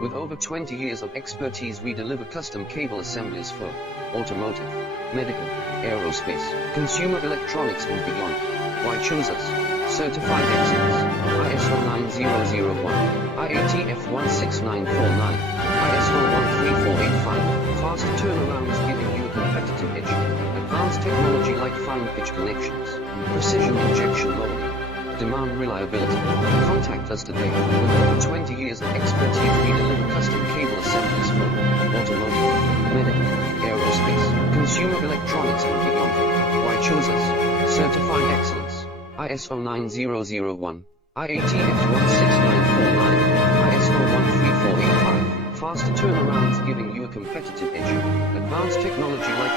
With over 20 years of expertise, we deliver custom cable assemblies for automotive, medical, aerospace, consumer electronics and beyond. Why choose us? Certified excellence. ISO 9001, IATF 16949, ISO 13485. Fast turnarounds giving you a competitive edge. Advanced technology like fine pitch connections, precision injection molding. Demand reliability. Contact us today. With over 20 years of expertise, we deliver custom cable assemblies for automotive, medical, aerospace, consumer electronics and beyond. Why choose us? Certified excellence. ISO 9001, IATF 16949, ISO 13485. Faster turnarounds giving you a competitive edge. Advanced technology like